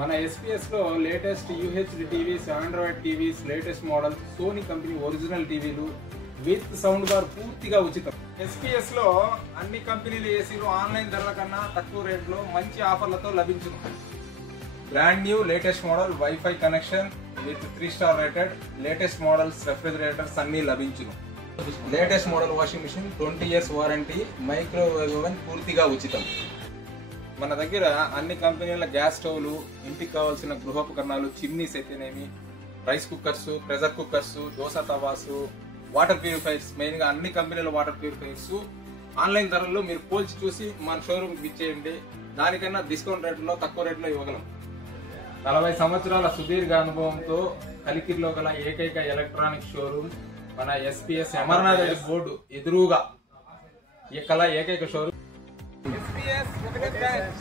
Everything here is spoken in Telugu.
మన ఎస్పీఎస్ లో latest UHD TVs, Android TVs, latest model, Sony company original టీవీలు విత్ సౌండ్ బార్ పూర్తిగా ఉచితం. ఎస్పీఎస్ లో అన్ని కంపెనీల ఏసీలు ఆన్లైన్ ధరల కన్నా తక్కువ రేట్లో మంచి ఆఫర్లతో లభించును. Brand new latest model wifi connection with 3 star rated latest models refrigerators అన్ని లభించును. Latest model washing machine 20 years warranty, microwave oven పూర్తిగా ఉచితం. మన దగ్గర అన్ని కంపెనీల గ్యాస్ స్టవ్లు, ఇంటికి కావాల్సిన గృహోపకరణాలు, చిమ్నీస్ అయితేనేమి, rice cookers, pressure cookers, dosa తవాసు, వాటర్ ప్యూరిఫైర్స్, మెయిన్ గా అన్ని కంపెనీల వాటర్ ప్యూరిఫైర్స్ ఆన్లైన్ ధరల్లో మీరు పోల్చి చూసి మన షోరూమ్ ఇచ్చేయండి. దానికన్నా డిస్కౌంట్ రేట్లో తక్కువ రేట్లో ఇవ్వగలం. 40 సంవత్సరాల సుదీర్ఘ అనుభవంతో కలికిరిలో గల ఏకైక ఎలక్ట్రానిక్ షోరూమ్ మన ఎస్పీఎస్ అమర్నాథ్ బోర్డు ఎదురుగా ఈ కళ ఏకైక షోరూమ్. ఎస్పీఎస్ ఒకటే బ్రాంచ్.